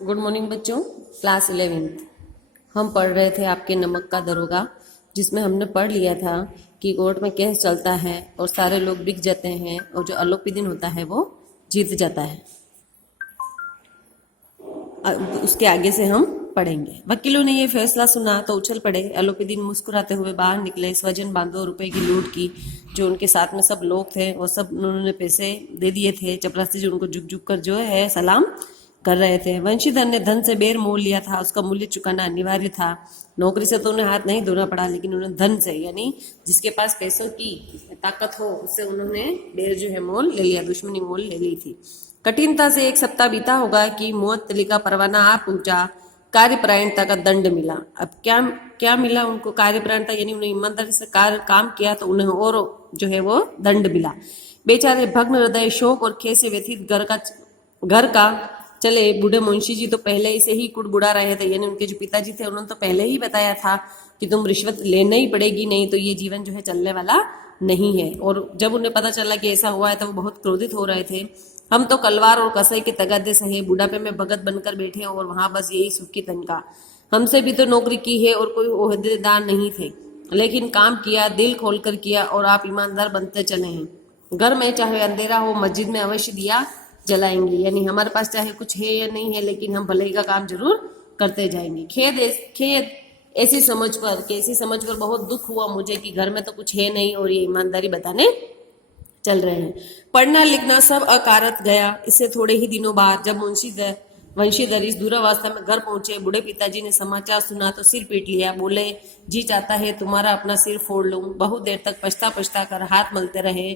Good morning बच्चों। Class 11th हम पढ़ रहे थे आपके नमक का दरोगा, जिसमें हमने पढ़ लिया था कि कोर्ट में केस चलता है और सारे लोग बिक जाते हैं और जो आरोपी दिन होता है वो जीत जाता है। उसके आगे से हम पढ़ेंगे। वकीलों ने ये फैसला सुना तो उछल पड़े। आरोपी मुस्कुराते हुए बाहर निकले। स्वजन बांधो रुपए की लूट की। जो उनके साथ में सब लोग थे वो सब उन्होंने पैसे दे दिए थे। चपरासी जो उनको झुक झुक कर जो है सलाम कर रहे थे। वंशीधर ने धन से बेर मोल लिया था, उसका मूल्य चुकाना अनिवार्य था। नौकरी से तो उन्हें हाथ नहीं धोना पड़ा, लेकिन उन्हें धन से, यानी जिसके पास पैसों की ताकत हो उससे उन्होंने बेर जो है मोल ले लिया, दुश्मनी मोल ले ली थी। कठिनता से एक सप्ताह बीता होगा कि मुअत्तली का परवाना आ पहुंचा। कार्यपरायणता का दंड मिला। अब क्या क्या मिला उनको? कार्यपरायणता, यानी उन्हें ईमानदारी से काम किया तो उन्हें और जो है वो दंड मिला। बेचारे भग्न हृदय, शोक और खेद से व्यथित घर का चले बूढ़े मुंशी जी तो पहले से ही कुड़बुड़ा रहे थे। यानी उनके जो पिताजी थे उन्होंने तो पहले ही बताया था कि तुम रिश्वत लेना ही पड़ेगी, नहीं तो ये जीवन जो है चलने वाला नहीं है। और जब उन्हें पता चला कि ऐसा हुआ है तो वो बहुत क्रोधित हो रहे थे। हम तो कलवार और कसई के तगादे सहे बुढ़ापे में भगत बनकर बैठे और वहां बस यही सुख की तनखा। हमसे भी तो नौकरी की है और कोई ओहदेदार नहीं थे, लेकिन काम किया, दिल खोलकर किया और आप ईमानदार बनते चले हैं। घर में चाहे अंधेरा हो, मस्जिद में अवश्य दिया जलाएंगे। यानी हमारे पास चाहे कुछ है या नहीं है, लेकिन हम भलाई का काम जरूर करते जाएंगे। खेद ऐसी समझ पर बहुत दुख हुआ मुझे कि घर में तो कुछ है नहीं और ये ईमानदारी बताने चल रहे हैं। पढ़ना लिखना सब अकारत गया। इससे थोड़े ही दिनों बाद जब वंशीधर इस दूरावस्था में घर पहुंचे, बूढ़े पिताजी ने समाचार सुना तो सिर पीट लिया। बोले, जी चाहता है तुम्हारा अपना सिर फोड़ लूं। बहुत देर तक पछता कर हाथ मलते रहे।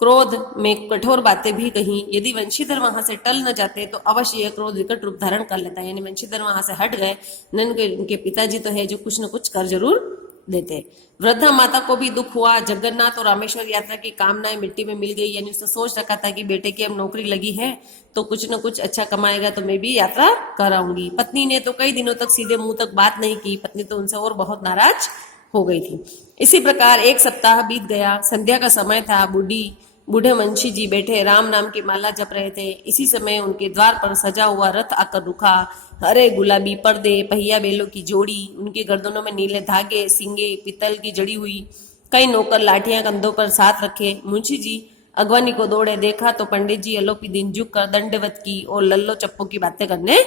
क्रोध में कठोर बातें भी कही। यदि वंशीधर वहां से टल न जाते तो अवश्य यह क्रोध विकट रूप धारण कर लेता। यानी वंशीधर वहां से हट गए, उनके पिताजी तो है जो कुछ न कुछ कर जरूर देते। वृद्धा माता को भी दुख हुआ। जगन्नाथ और रामेश्वर यात्रा की कामनाएं मिट्टी में मिल गई। यानी उसने सोच रखा था कि बेटे की अब नौकरी लगी है तो कुछ न कुछ अच्छा कमाएगा तो मैं भी यात्रा कराऊंगी। पत्नी ने तो कई दिनों तक सीधे मुंह तक बात नहीं की। पत्नी तो उनसे और बहुत नाराज हो गई थी। इसी प्रकार एक सप्ताह बीत गया। संध्या का समय था। बूढ़े मुंशी जी बैठे राम नाम की माला जप रहे थे। इसी समय उनके द्वार पर सजा हुआ रथ आकर रुका। हरे गुलाबी पर्दे, पहिया बैलों की जोड़ी, उनके गर्दनों में नीले धागे, सींगे पीतल की जड़ी हुई। कई नौकर लाठियां कंधों पर साथ रखे। मुंशी जी अगवानी को दौड़े। देखा तो पंडित जी आरोपी दिन झुक कर दंडवत की और लल्लो चप्पो की बातें करने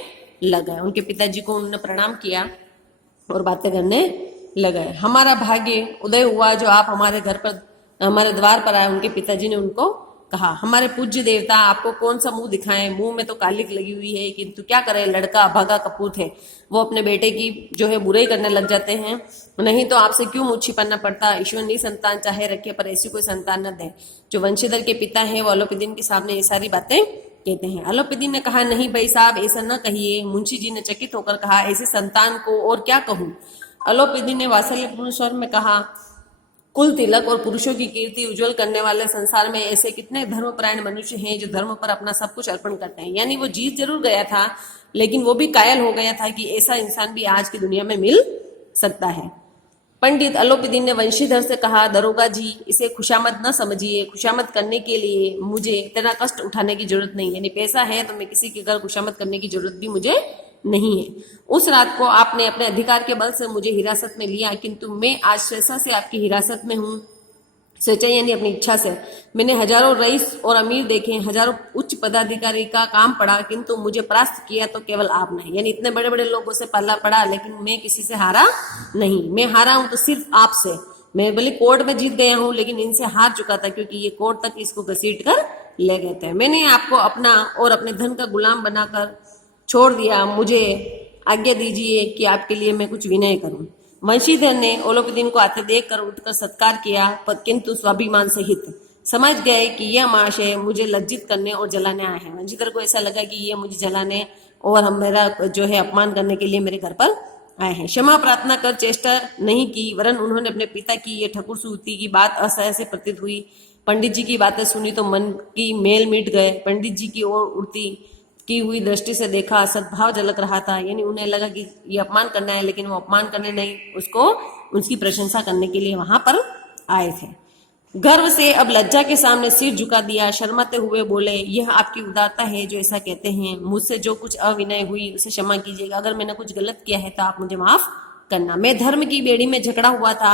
लगे। उनके पिताजी को उन्होंने प्रणाम किया और बातें करने लगे। हमारा भाग्य उदय हुआ जो आप हमारे द्वार पर आए। उनके पिताजी ने उनको कहा, हमारे पूज्य देवता, आपको कौन सा मुंह दिखाएं? मुंह में तो कालिक लगी हुई है, किंतु क्या करे, लड़का अभागा कपूत है। वो अपने बेटे की जो है बुराई करने लग जाते हैं। नहीं तो आपसे क्यों मुंह छिपाना पड़ता? ईश्वर नहीं संतान चाहे रखे पर ऐसी कोई संतान न दे। जो वंशीधर के पिता है वो आलोपीदीन के सामने ये सारी बातें कहते हैं। आलोपीदीन ने कहा, नहीं भाई साहब, ऐसा न कहिए। मुंशी जी ने चकित होकर कहा, ऐसी संतान को और क्या कहूं? आलोपीदीन ने वात्सल्यपूर्ण स्वर में कहा, कुल तिलक और पुरुषों की कीर्ति उज्जवल करने वाले संसार में ऐसे कितने धर्मपरायण मनुष्य हैं जो धर्म पर अपना सब कुछ अर्पण करते हैं। यानी वो जीत जरूर गया था, लेकिन वो भी कायल हो गया था कि ऐसा इंसान भी आज की दुनिया में मिल सकता है। पंडित आलोपीदीन ने वंशीधर से कहा, दरोगा जी, इसे खुशामद न समझिए। खुशामद करने के लिए मुझे इतना कष्ट उठाने की जरूरत नहीं। यानी पैसा है तो मैं किसी के घर खुशामद करने की जरूरत भी मुझे नहीं है। उस रात को आपने अपने अधिकार के बल से मुझे हिरासत में लिया, किंतु मैं आज स्वेच्छा से आपकी हिरासत में हूँ। स्वेच्छा यानी अपनी इच्छा से। मैंने हजारों रईस और अमीर देखे, हजारों उच्च पदाधिकारी का काम पड़ा, किंतु मुझे परास्त किया तो केवल आपने। यानी इतने बड़े बड़े लोगों से पल्ला पड़ा, लेकिन मैं किसी से हारा नहीं। मैं हारा हूं तो सिर्फ आपसे। मैं भले कोर्ट में जीत गया हूं, लेकिन इनसे हार चुका था, क्योंकि ये कोर्ट तक इसको घसीट कर ले गए थे। मैंने आपको अपना और अपने धन का गुलाम बनाकर छोड़ दिया। मुझे आज्ञा दीजिए कि आपके लिए मैं कुछ विनय करूं। वंशीधर ने आलोपीदीन को आते देख कर उठकर सत्कार किया, पर किंतु स्वाभिमान सहित। समझ गए कि यह महाशय मुझे लज्जित करने और जलाने आए हैं। वंशीधर को ऐसा लगा कि ये मुझे जलाने और हम मेरा जो है अपमान करने के लिए मेरे घर पर आए हैं। क्षमा प्रार्थना कर चेष्टा नहीं की, वरन उन्होंने अपने पिता की ये ठकुर सूती की बात असह्य से प्रतीत हुई। पंडित जी की बातें सुनी तो मन की मेल मिट गए। पंडित जी की ओर उड़ती की हुई दृष्टि से देखा, सद्भाव झलक रहा था। यानी उन्हें लगा कि ये अपमान करना है, लेकिन वो अपमान करने नहीं, उसको उसकी प्रशंसा करने के लिए वहां पर आए थे। गर्व से अब लज्जा के सामने सिर झुका दिया, शर्माते हुए बोले, यह आपकी उदारता है जो ऐसा कहते हैं। मुझसे जो कुछ अविनय हुई उसे क्षमा कीजिएगा। अगर मैंने कुछ गलत किया है तो आप मुझे माफ करना। मैं धर्म की बेड़ी में झगड़ा हुआ था,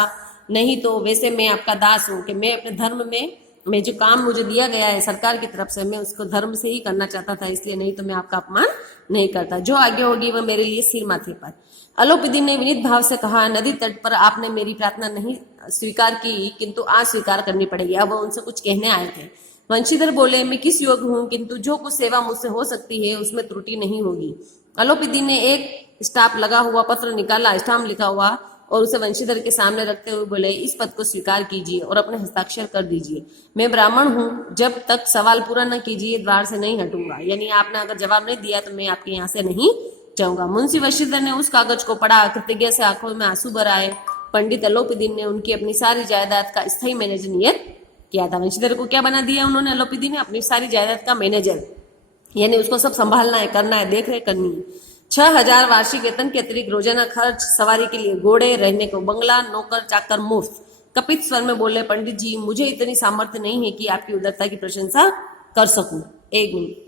नहीं तो वैसे मैं आपका दास हूँ कि मैं अपने धर्म में मैं जो काम मुझे दिया गया है सरकार की तरफ से मैं उसको धर्म से ही करना चाहता था, इसलिए नहीं तो मैं आपका अपमान नहीं करता। जो आगे होगी वह मेरे लिए सिर माथे पर। अलोपीदी ने विनीत भाव से कहा, नदी तट पर आपने मेरी प्रार्थना नहीं स्वीकार की, किंतु आज स्वीकार करनी पड़ेगी। अब वो उनसे कुछ कहने आए थे। वंशीधर बोले, मैं किस योग्य हूँ, किंतु जो कुछ सेवा मुझसे हो सकती है उसमें त्रुटि नहीं होगी। अलोपीदी ने एक स्टाम्प लगा हुआ पत्र निकाला, स्टाम्प लिखा हुआ, और उसे वंशीधर के सामने रखते हुए बोले, इस पद को स्वीकार कीजिए और अपने हस्ताक्षर कर दीजिए। मैं ब्राह्मण हूँ, जब तक सवाल पूरा न कीजिए द्वार से नहीं हटूंगा। यानी आपने अगर जवाब नहीं दिया तो मैं आपके यहाँ से नहीं जाऊंगा। मुंशी वंशीधर ने उस कागज को पढ़ा, कृतज्ञता से आंखों में आंसू भर आए। पंडित अलोपीदी ने उनकी अपनी सारी जायदाद का स्थायी मैनेजर नियत किया था। वंशीधर को क्या बना दिया उन्होंने? अलोपीदी ने अपनी सारी जायदाद का मैनेजर, यानी उसको सब संभालना है, करना है, देख रेख करनी है। 6,000 वार्षिक वेतन के अतिरिक्त रोजाना खर्च, सवारी के लिए घोड़े, रहने को बंगला, नौकर चाकर मुफ्त। कपित स्वर में बोले, पंडित जी मुझे इतनी सामर्थ्य नहीं है कि आपकी उदारता की प्रशंसा कर सकूं। एक मिनट।